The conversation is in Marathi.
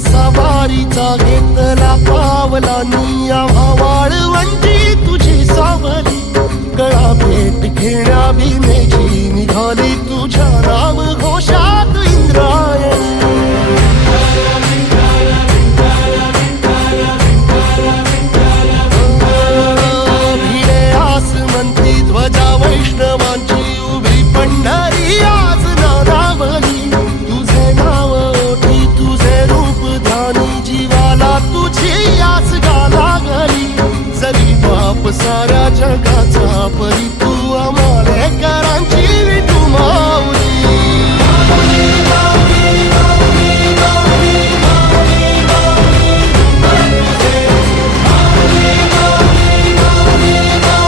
सवारीचा घेतला पावलांनी आम्हा वाळवंटी तुझी सावली गळा भेट घेण्या भीमेची निघाली तुझ्या नाम घोषात इंद्रायणी भिडे आसमंती ध्वजा वैष्णवांची उभी पंढरी आज नारावली तुझे नाव ओठी तुझे रूप ध्यानी जीवाला तुझी आस गाला गली जरी बाप साऱ्या जगाचा परी तू आम्हाले करांची विठू माऊली